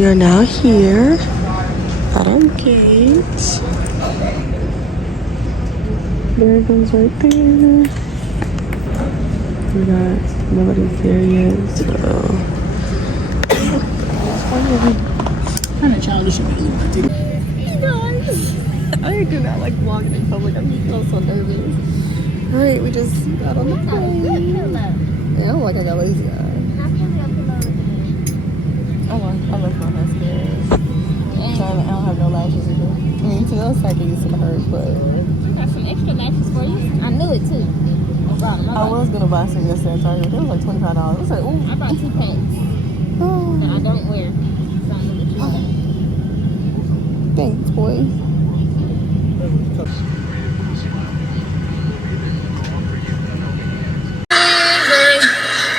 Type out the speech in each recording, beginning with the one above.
we are now here at our gate. There it goes right there. We got nobody's there yet, so kind of childish of me. I do not like vlogging in public. I'm so nervous. Alright, we just got on the plane. Yeah, I don't like I got lazy eye. I left my mascara. I don't have no lashes either. I mean, to those I get used to the hurt, but I got some extra lashes for you. I knew it too. I was gonna buy some yesterday at Target. It was like $25. I was like, ooh. I bought 2 packs that I don't wear. So I knew that you Thanks, boys.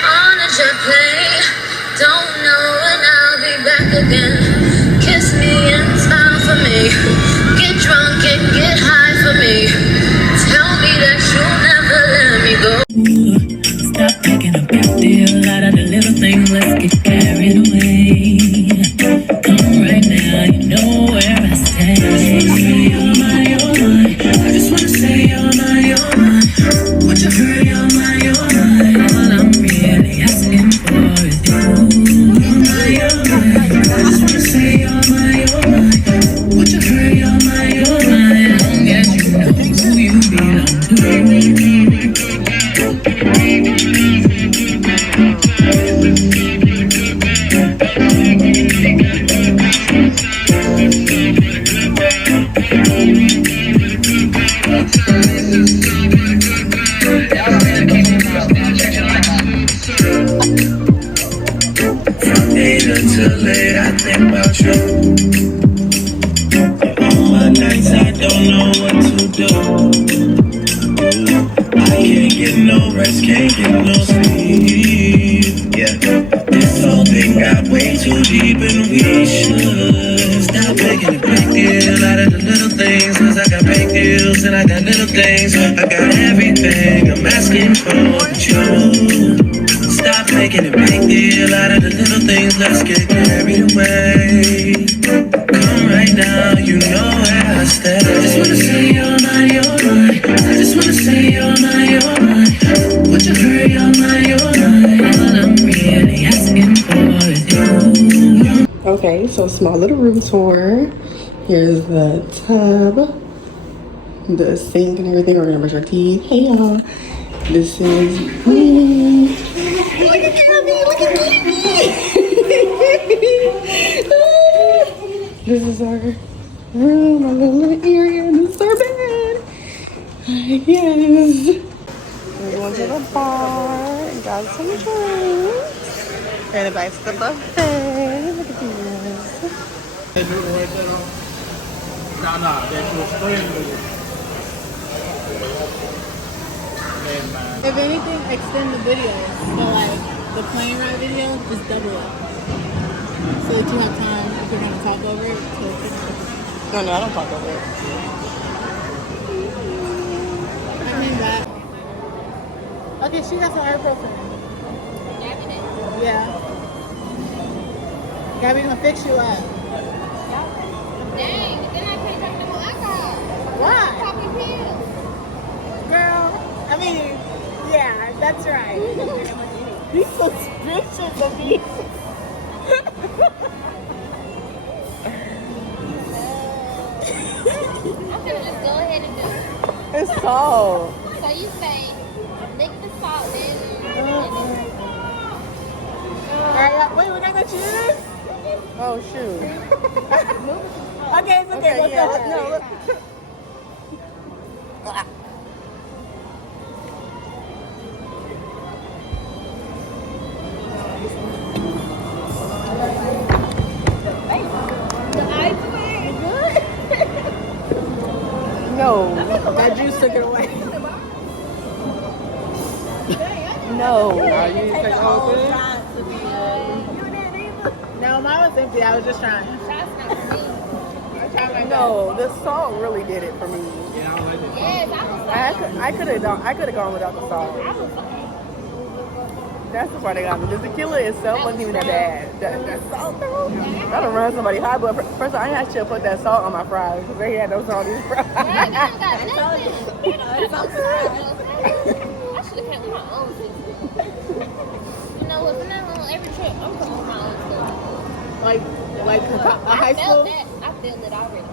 On a jet plane, don't know when I'll be back again. Kiss me and smile for me. Get drunk and get high for me. Tell me that you'll never let me go. Stop making a big deal out of the little things. Let's get carried away. Come right now, you know where I stand. I just wanna say you're my, oh my. What you heard, you're my, oh my. All I'm really asking for is you. You're my, oh my. I just wanna say you're my, oh my. What you heard, you're my, oh my. As long as you know who you belong to. Till late, I think about you. On my nights, I don't know what to do. I can't get no rest, can't get no sleep. Yeah, this whole thing got way too deep, and we should stop making a big deal out of the little things. Cause I got big deals and I got little things. I got everything I'm asking for, but you. Stop making a big deal out of the little things. Let's get carried away. Come right now, you know where I stand. I just wanna say you're my, oh my. I just wanna say you're my, oh my. What you heard, you're my, oh my. All I'm really asking for is you. Okay, so small little room tour. Here's the tub, the sink and everything. We're gonna brush our teeth. Hey y'all. This is me. Look at Gabby, look at Gabby. This is our room, our little area. This is our bed. Yes. We're going to the bar and got some drinks. And back to the buffet. Look at this. If anything, extend the video. So like the plane ride video, just double it. So that you have time if you're gonna talk over it to No, I don't talk over it. I came back. Okay, she got some ibuprofen. Yeah. Gabby gonna fix you up. Dang, then I can't drink no more alcohol. Why? Popping pills. Girl, I mean, yeah, that's right. He's suspicious of me. I'm gonna just go ahead and do it. It's salt. So you say, lick the salt, then. Alright, wait, we're not gonna choose? Oh shoot. Okay, it's okay. Okay, yeah, no, look. No, That juice took it away. no. You take the whole thing? No, mine was empty. I was just trying. No, the salt really did it for me. Yes, I was I could have gone without the salt. That's the part that got me. The tequila itself wasn't even that bad. That salt though, that'll run somebody high blood. First of all, I should have put that salt on my fries because they had no salt on these fries. Yeah, you got nothing. I should have came with my own seasoning. You know what's not on every trip? I'm coming with my own stuff. Like a high school? I felt it already.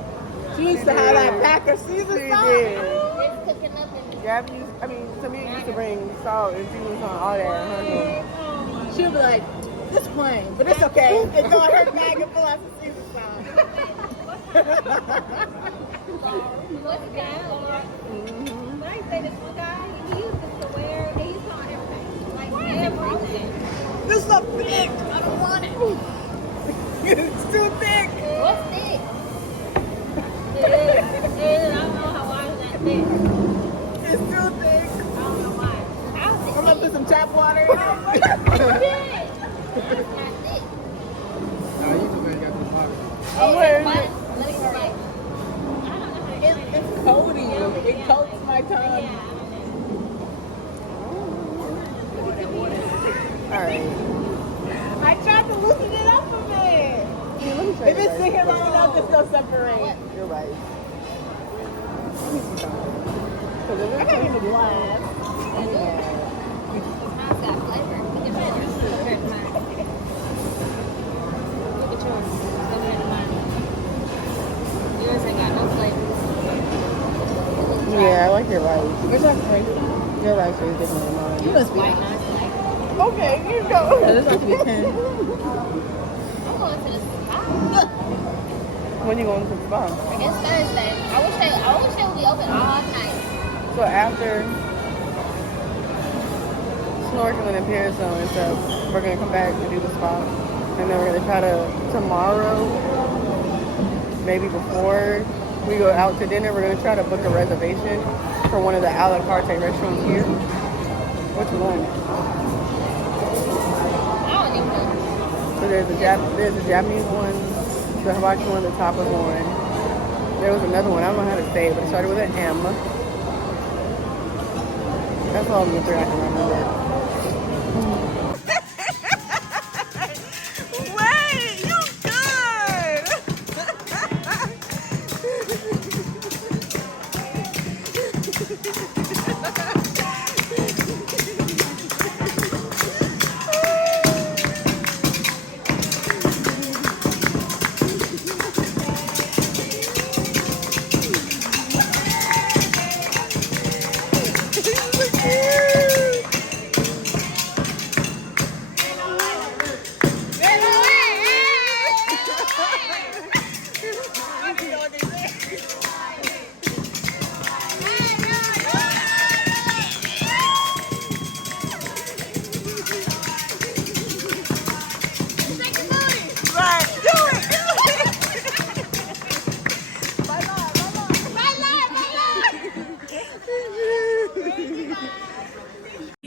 She used to have that pack of seasoning salt. It's cooking up in Japanese, I mean, Tamia used to bring salt and seasoning on all that. She'll be like, this plain, but it's okay. It's on her bag and pull out some seasoning salt. what's down. But I say this one guy, he used this to wear, he used it on everything. Like, everything. This is so thick. I don't want it. It's too thick. What's thick? It is. I don't know how why it's that thick. It's too thick. I don't know why. How's it I'm gonna put some tap water in it. It's not thick. I'm wearing it. Let me try. It's coating. It coats my tongue. Alright. I tried to loosen it up a bit. If it's sitting long enough, it's still separate. You're right. I can't even glass. Mine's got flavor. Look at yours. Compared to mine. Look at yours. Compared to mine. Yours ain't got no flavor. Yeah, I like your rice. Your rice is different than mine. You must be White nice flavor. okay. You go. This has to be 10. I'm going to the spot. When you going to the spa? I guess Thursday. I wish they would be open all night. So after snorkeling and parasailing and stuff, we're gonna come back and do the spa, and then we're gonna try to tomorrow, maybe before we go out to dinner, we're gonna try to book a reservation for one of the a la carte restaurants here. Which one? I don't even know. So there's a Japanese one, the hibachi one, the Tapas one. There was another one, I don't know how to say it, but it started with an M. That's all the three I can remember. Wait, you good?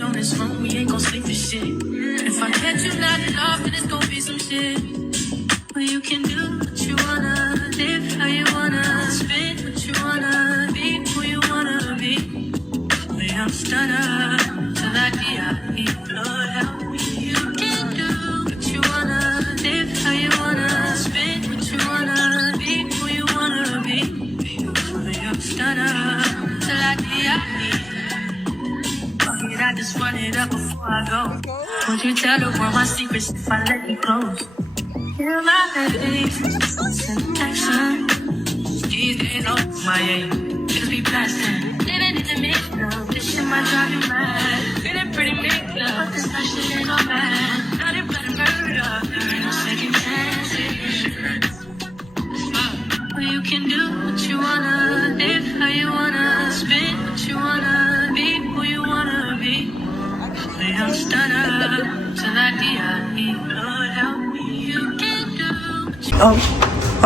On this phone, we ain't gon' sleep for shit. If I catch you nodding off, then it's gon' be some shit. Well, you can do what you wanna, live how you wanna, spit what you wanna, be who you wanna be. We don't stutter till I die. Lord help me. You can do what you wanna, live how you wanna, spit what you wanna, be who you wanna be. We don't stutter till I die. I just run it up before I go. Won't you tell the world my secrets if I let you close? Hear my face, send action. These days off my aim, just be blasting. Living in the mix, love. This shit might drive you mad. Feeling pretty mixed up, but this night shit ain't all bad. Not it, but a murder. There ain't no second chances. Well, you can do what you wanna, live how you wanna, spit what you wanna, be who you wanna be. We don't stutter till I die. Lord help me. You can do what you Oh,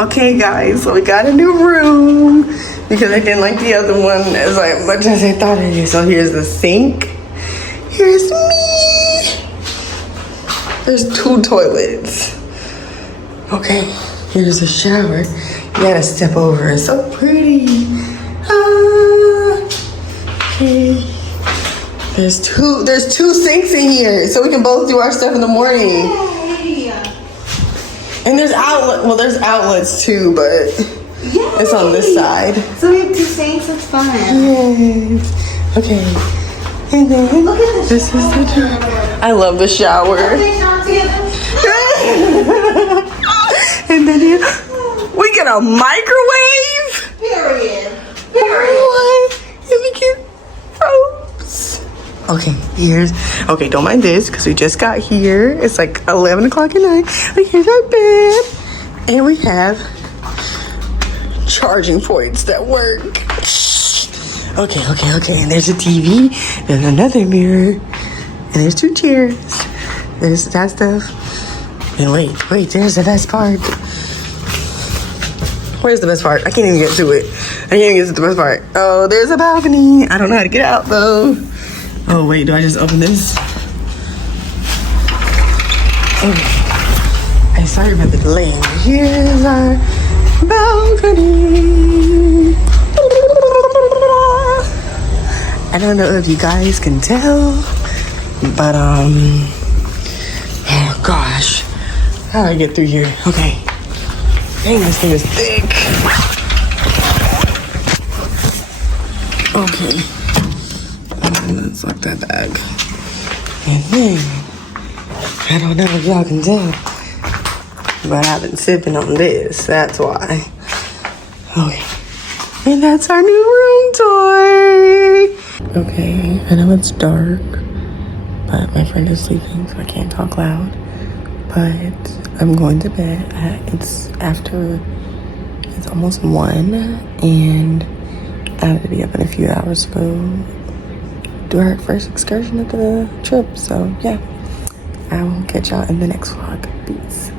okay guys, so we got a new room because I didn't like the other one as much as I thought it is. So here's the sink. Here's me. There's 2 toilets. Okay, here's the shower. You gotta step over. It's so pretty. Okay. There's two sinks in here, so we can both do our stuff in the morning. And there's there's outlets too, but it's on this side. So we have 2 sinks, that's fine. Yes. Okay. And then this is the shower. I love the shower. And then we get a microwave. Period. What? And we get ropes. Okay, okay, don't mind this because we just got here. It's like 11 o'clock at night. But here's our bed. And we have charging points that work. Okay. And there's a TV. There's another mirror. And there's 2 chairs. There's that stuff. And wait, there's the best part. Where's the best part? I can't even get to it. I can't even get to the best part. Oh, there's a balcony. I don't know how to get out though. Oh wait, do I just open this? Okay. I'm sorry about the delay. Here's our balcony. I don't know if you guys can tell, but oh gosh, how do I get through here? Okay. Dang, this thing is thick. Okay. Let's lock that bag. And then, I don't know if y'all can tell, but I've been sipping on this. That's why. Okay. And that's our new room tour. Okay, I know it's dark, but my friend is sleeping, so I can't talk loud. But I'm going to bed. It's almost 1, and I have to be up in a few hours to go do our first excursion of the trip. So yeah, I will catch y'all in the next vlog. Peace.